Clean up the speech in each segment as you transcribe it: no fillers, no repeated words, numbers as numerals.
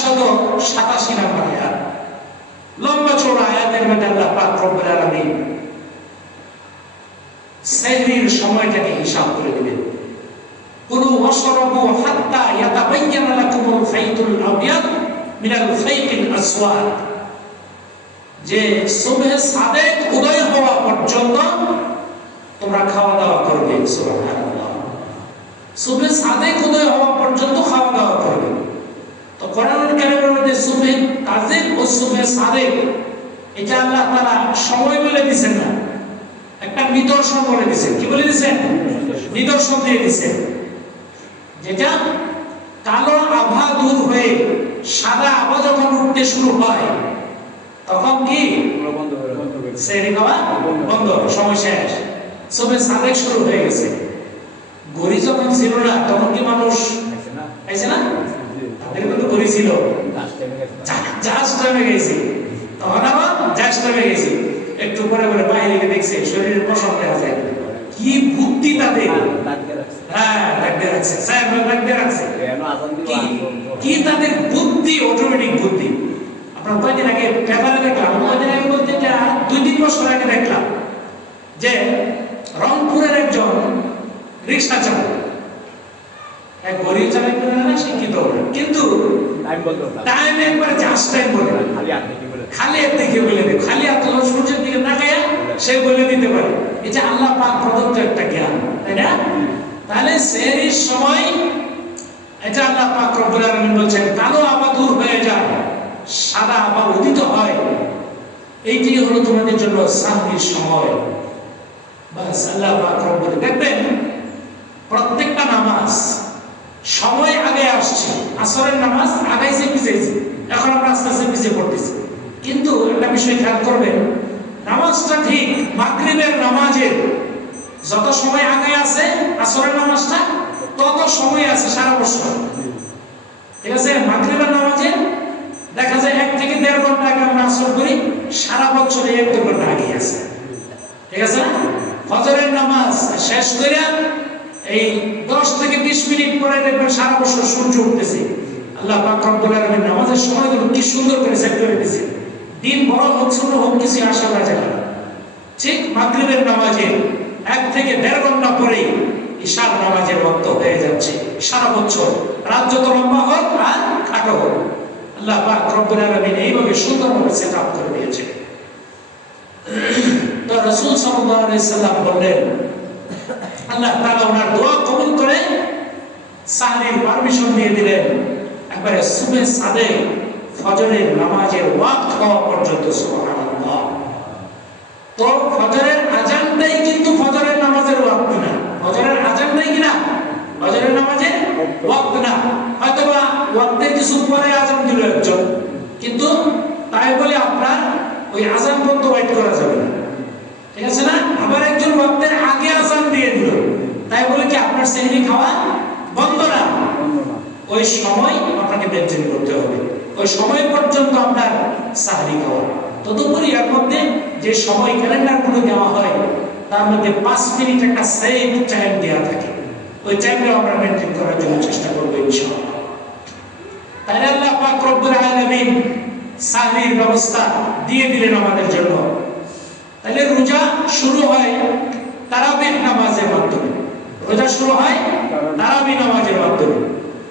187 নম্বর আয়াত, লম্বা চওড়া আয়াতের মধ্যে আল্লাহ পাক রব্বুল আলামিন সেহরির সময়টাকে হিসাব করে দিলেন। কুলু ওয়াশরাবু হাত্তা ইয়াতাবায়্যানা লাকুমুল খাইতুল আবিয়াদ মিনাল খাইতিল আসওয়াদ, যে সুবহে সাদেক উদয় হওয়া পর্যন্ত তোমরা খাওয়া দাওয়া করবে। সুবহানাল্লাহ, সুবহে সাদেক উদয় হওয়া পর্যন্ত খাওয়া দাওয়া করবে। তো কোরআনুল কারীমের মধ্যে সুবহে কাযিব ও সুবহে সাদেক এটা আল্লাহ তাআলা সময় বলে দিবেন না, একটা নিদর্শন বলে দিবেন। কি বলে দিবেন? নিদর্শন দিয়ে দিবেন, যেটা কালো আভা দূর হয়ে সাদা আভা যখন উঠতে শুরু হয় তখন কি সেহরি খাওয়া বন্ধ, সময় শেষ, সুবহে সাদেক শুরু হয়ে গেছে। ঘড়ি যখন ছিল না তখন কি মানুষ খাইছে না? তাদের কিন্তু ঘড়ি ছিল, জাহাজ টাইমে গেছে, তখন আবার জাহাজ টাইমে গেছে, একটু পরে পরে বাইরে দেখছে শরীরের পশম দেখা যায়। কি বুদ্ধি তাদের! হ্যাঁ, লাগতে রাখছে, সাহেব লাগতে রাখছে। কি তাদের বুদ্ধি, অটোমেটিক বুদ্ধি! আপনার কয়েকদিন আগে পেপারে দেখলাম, কয়েকদিন আগে বলতে 2-3 বছর আগে দেখলাম যে রংপুরের একজন রিক্সা চালক, এক গরিব চালক না, শিক্ষিত কিন্তু টাইম একবার জাস্ট টাইম বলে, খালি হাত দেখে বলে দেয়, খালি হাত সূর্যের দিকে তাকায় সে বলে দিতে পারে। এটা আল্লাহ পাক প্রদত্ত একটা জ্ঞান, তাই না? তাহলে সেহরির সময় এটা আল্লাহ পাক রব্বুল আলামিন বলছেন কালো আভা দূর হয়ে যায়, সাদা আভা উদিত হয়, এইটি হলো তোমাদের জন্য সাহরির সময়। বাস আল্লাহ পাক রব্বুল, দেখবেন প্রত্যেকটা নামাজ সময় আগে আসছে। আসরের নামাজ আগাইছে পিছাইছে, এখন আমরা আস্তে আস্তে পিছিয়ে পড়তেছি। কিন্তু একটা বিষয় খেয়াল করবেন, নামাজটা ঠিক মাগরিবের নামাজের যত সময় আগে আছে আসরের নামাজটা তত সময় আছে সারা বছর। ঠিক আছে? মাগরিবের নামাজে দেখা যায় 1 থেকে 1.5 ঘন্টা আগে আমরা আসর করি, সারা বছরে 1-2 ঘন্টা আগে আছে। ঠিক আছে না? ফজরের নামাজ শেষ করে এই 10 থেকে 20 মিনিট পরে দেখবেন সারা বছর সূর্য উঠতেছে। আল্লাহ পাক রব্বুল আলামিন নামাজের সময়গুলো কি সুন্দর করে সেট করে দিয়েছে। দিন বড় হোক ছোট হোক কিছু আশা করা যায় না। ঠিক মাগরিবের নামাজে 1 থেকে 1.5 ঘন্টা পরে ইশার নামাজের ওয়াক্ত হয়ে যাচ্ছে সারা বছর, রাত যত লম্বা হোক আর খাটো হোক। আল্লাহ পাক রব্বুল আলামিন এইভাবে সুন্দরভাবে সেট আপ করে দিয়েছে। তো রাসূল সাল্লাল্লাহু আলাইহি সাল্লাম বললেন, আল্লাহ তাআলা ওনার দোয়া কবুল করে সাহরির পারমিশন দিয়ে দিলেন একবারে সুবহে সাদেক ফজরের নামাজের ওয়াক্ত হওয়া পর্যন্ত। সুবহানাল্লাহ! তো ফজরের আযানটাই কিন্তু ফজরের নামাজের ওয়াক্ত না, ফজরের আযানটাই কি না ফজরের নামাজের ওয়াক্ত না। হয়তোবা ওয়াক্তের কিছু পরে আযান দিল একজন, কিন্তু তাই বলে আপনার ওই আযান পর্যন্ত ওয়েট করা যাবে না। ঠিক আছে না? আবার একজন ওয়াক্তের আগে আযান দিয়ে দিল, তাই বলে কি আপনার সেহরি খাওয়া বন্ধ না? ওই সময় আপনাকে মেনটেন করতে হবে, ওই সময় পর্যন্ত আপনার সাহরি খাওয়া। তদুপরি এর মধ্যে যে সময় ক্যালেন্ডারগুলো দেওয়া হয় তার মধ্যে 5 মিনিট একটা সেট টাইম দেওয়া থাকে, ওই টাইমটা আমরা মেনটেন করার জন্য চেষ্টা করব ইনশাআল্লাহ। তাই আল্লাহ পাক রব্বুল আলামিন সাহরির ব্যবস্থা দিয়ে দিলেন আমাদের জন্য। তাহলে রোজা শুরু হয় তারাবির নামাজের মাধ্যমে, রোজা শুরু হয় তারাবি নামাজের মাধ্যমে।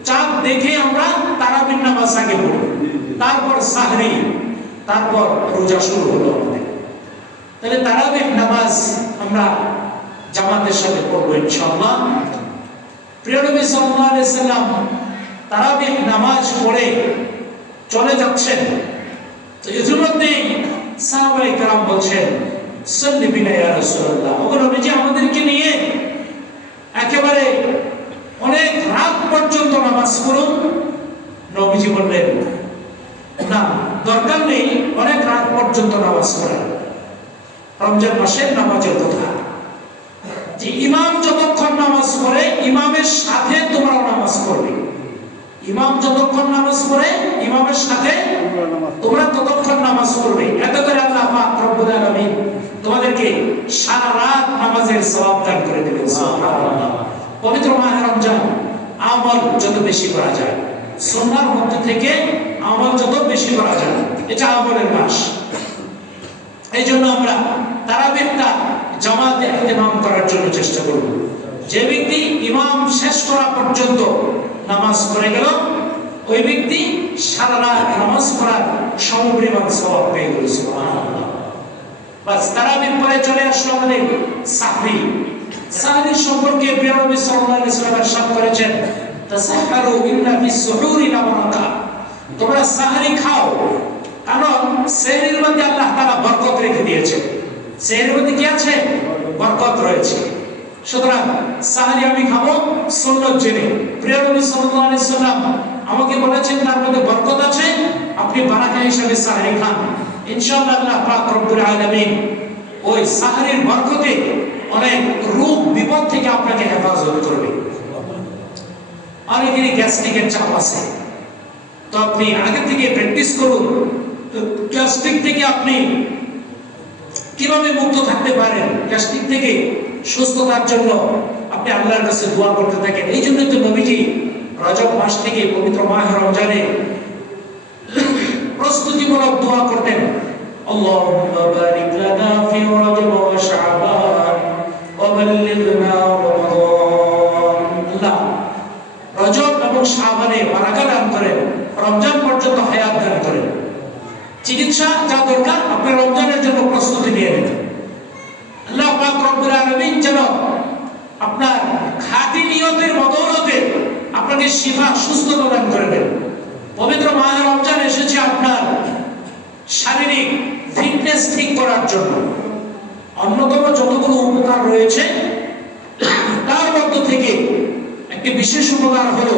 চাঁদ দেখে আমরা তারাবির নামাজ আগে পড়ি, তারপর সাহরি, তারপর রোজা শুরু হলো আমাদের। তাহলে তারাবির নামাজ আমরা জামাতের সাথে পড়বো ইনশাআল্লাহ। প্রিয় নবী সাল্লাল্লাহু আলাইহি সাল্লাম তারাবির নামাজ পড়ে চলে যাচ্ছেন। তো এর মধ্যে সাহাবায়ে কেরাম বলছেন, সাল্লি বিনা ইয়া রাসূলুল্লাহ, ও নবীজি আমাদেরকে নিয়ে একেবারে অনেক রাত পর্যন্ত নামাজ পড়ুন। নবীজি বললেন, না, দরকার নেই অনেক রাত পর্যন্ত নামাজ পড়া। রমজান মাসের নামাজের কথা, যে ইমাম যতক্ষণ নামাজ পড়ে ইমামের সাথে তোমরা নামাজ পড়বে। ইমাম যতক্ষণ নামাজ পড়ে ইমামের সাথে তোমরা ততক্ষণ নামাজ পড়বে। এত করে আল্লাহ পাক রব্বুল আলামিন তোমাদেরকে সারা রাত নামাজের সওয়াব দান করে দেবেন। সুবহানাল্লাহ! পবিত্র মাহে রমজান আমল যত বেশি করা যায়, সুন্নাহর মধ্যে থেকে আমল যত বেশি করা যায়, এটা আমলের মাস। এই জন্য আমরা তারাবিহটা জামাতে ইমাম করার জন্য চেষ্টা করব। যে ব্যক্তি ইমাম শেষ করা পর্যন্ত নামাজ পড়ে গেল, ওই ব্যক্তি সারা রাত নামাজ পড়ার সমপরিমাণ সওয়াব পেয়ে গেল। সুবহানাল্লাহ। বাস তারাবির পরে চলে আসলো আমাদের সাহরি। সাহরি সম্পর্কে প্রিয় নবী সাল্লাল্লাহু আলাইহি ওয়াসাল্লাম ইরশাদ করেছেন, তাসাহহারু ইন্না ফিস সুহুরি লাবারাকা। তোমরা সাহরি খাও, কারণ সেহরির মধ্যে আল্লাহ তাআলা বরকত রেখে দিয়েছে। সেহরির মধ্যে কি আছে? বরকত রয়েছে। সুতরাং সাহরি আমি খাবো সুন্নাত জেনে। প্রিয় নবী সাল্লাল্লাহু আলাইহি ওয়াসাল্লাম আমাকে বলেছেন তার মধ্যে বরকত আছে, আপনি বারাকা হিসেবে সাহরি খান। ইনশাআল্লাহ আল্লাহ পাক রব্বুল আলামিন ওই সাহরির বরকতে অনেক রোগ বিপদ থেকে আপনাকে হেফাজত করবে। অনেকেরই গ্যাস্ট্রিকের চাপ আছে, তো আপনি আগে থেকে প্র্যাকটিস করুন গ্যাস্ট্রিক থেকে আপনি কিভাবে মুক্ত থাকতে পারেন। গ্যাস্ট্রিক থেকে সুস্থতার জন্য আপনি আল্লাহর কাছে দোয়া করতে থাকেন। এই জন্যই তো নবীজি রজব মাস থেকে পবিত্র মাহে রমজানে প্রস্তুতিমূলক দোয়া করতেন। আল্লাহুম্মা বারিক লানা ফি রজব ওয়া শাবান ওয়া বাল্লিগনা রমাদান। আল্লাহ রজব এবং শাবানে বারাকা দান করেন, রমজান পর্যন্ত হায়াত দান করেন। চিকিৎসা যা দরকার আপনি রমজানের জন্য প্রস্তুতি নিয়ে নেন। আল্লাহ পাক রব্বুল আলামিন যেন আপনার খাঁটি নিয়তের বদৌলতে আপনাকে শিফা সুস্থতা দান করবেন। পবিত্র মাহে রমজান এসেছে আপনার শারীরিক ফিটনেস ঠিক করার জন্য। অন্যতম যতগুলো উপকার রয়েছে তার মধ্য থেকে একটি বিশেষ উপকার হলো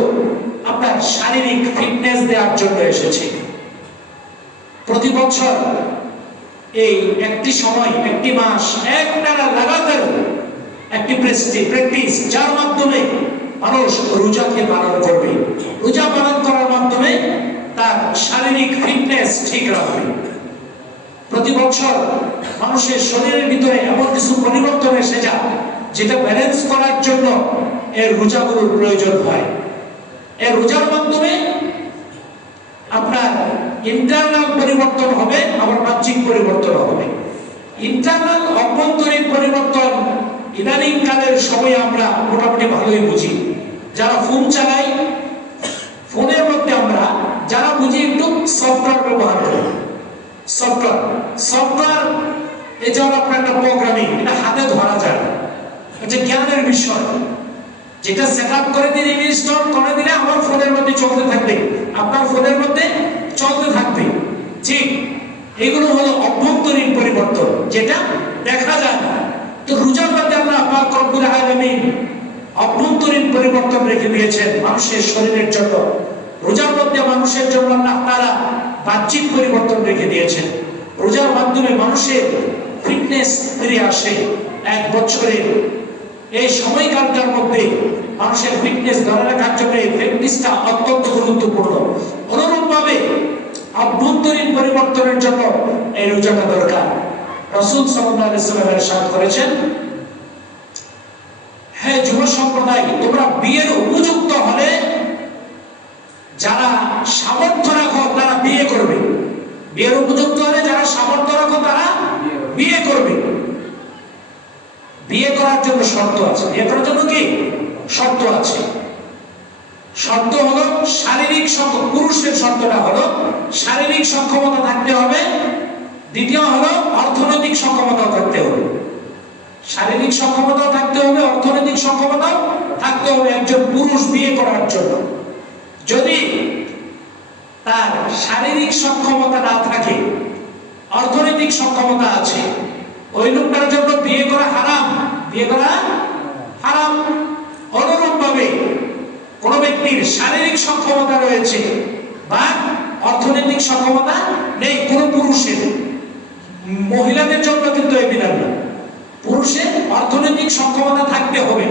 আপনার শারীরিক ফিটনেস দেওয়ার জন্য এসেছে। প্রতি বছর এই একটি সময়, একটি মাস একটানা লাগাতার একটি প্র্যাকটিস, যার মাধ্যমে মানুষ রোজাকে পালন করবে। রোজা পালন করার মাধ্যমে তার শারীরিক ফিটনেস ঠিক রাখবে। প্রতি বছর মানুষের শরীরের ভিতরে এমন কিছু পরিবর্তন এসে যায় যেটা ব্যালেন্স করার জন্য এর রোজাগুলোর প্রয়োজন হয়। এর রোজার মাধ্যমে আপনার ইন্টারনাল পরিবর্তন হবে, আবার বাহ্যিক পরিবর্তন হবে। ইন্টারনাল অভ্যন্তরীণ পরিবর্তন ইদানিং কালের সময় আমরা মোটামুটি ভালোই বুঝি। যারা ফোন চালাই, ফোনের মধ্যে আমরা যারা বুঝি একটু সফটওয়্যার ব্যবহার করি। সফটওয়্যার এই যে আপনার একটা প্রোগ্রামিং, এটা হাতে ধরা যায়, এটা জ্ঞানের বিষয়। যেটা সেট আপ করে দিলে, ইনস্টল করে দিলে আমার ফোনের মধ্যে চলতে থাকবে, আপনার ফোনের মধ্যে চলতে থাকবে। ঠিক এগুলো হলো অভ্যন্তরীণ পরিবর্তন, যেটা দেখা যায় না। তো রোজার মধ্যে আল্লাহ পাক রব্বুল আলামিন অভ্যন্তরীণ পরিবর্তন রেখে দিয়েছেন মানুষের শরীরের জন্য। রোজার মধ্যে মানুষের জন্য আল্লাহ তাআলা বাহ্যিক পরিবর্তন রেখে দিয়েছেন। রোজার মাধ্যমে মানুষের ফিটনেস ফিরে আসে। এক বছরের এই সময়কালটার মধ্যে মানুষের ফিটনেস ধরে রাখার জন্য এই ফিটনেসটা অত্যন্ত গুরুত্বপূর্ণ। অনুরূপভাবে অভ্যন্তরীণ পরিবর্তনের জন্য এই রোজাটা দরকার। রাসূল সাল্লাল্লাহু আলাইহি ওয়াসাল্লাম ইরশাদ করেছেন, হে যুব সম্প্রদায়, তোমরা বিয়ের উপযুক্ত হলে যারা সামর্থ্য রাখো তারা বিয়ে করবে। বিয়ের উপযুক্ত হলে যারা সামর্থ্য রাখো তারা বিয়ে করবে। বিয়ে করার জন্য শর্ত আছে। বিয়ে করার জন্য কি শর্ত আছে? শর্ত হলো শারীরিক সক্ষম। পুরুষের শর্তটা হলো শারীরিক সক্ষমতা থাকতে হবে। দ্বিতীয় হলো অর্থনৈতিক সক্ষমতাও থাকতে হবে। শারীরিক সক্ষমতাও থাকতে হবে, অর্থনৈতিক সক্ষমতাও থাকতে হবে একজন পুরুষ বিয়ে করার জন্য। যদি তার শারীরিক সক্ষমতা না থাকে, অর্থনৈতিক সক্ষমতা আছে, ওই লোকটার জন্য বিয়ে করা হারাম। বিয়ে করা হারাম। অনুরূপভাবে কোন ব্যক্তির শারীরিক সক্ষমতা রয়েছে বা অর্থনৈতিক সক্ষমতা নেই, কোন পুরুষের, মহিলাদের জন্য কিন্তু এই বিধান না। পুরুষের অর্থনৈতিক সক্ষমতা থাকতে হবে।